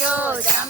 cho cha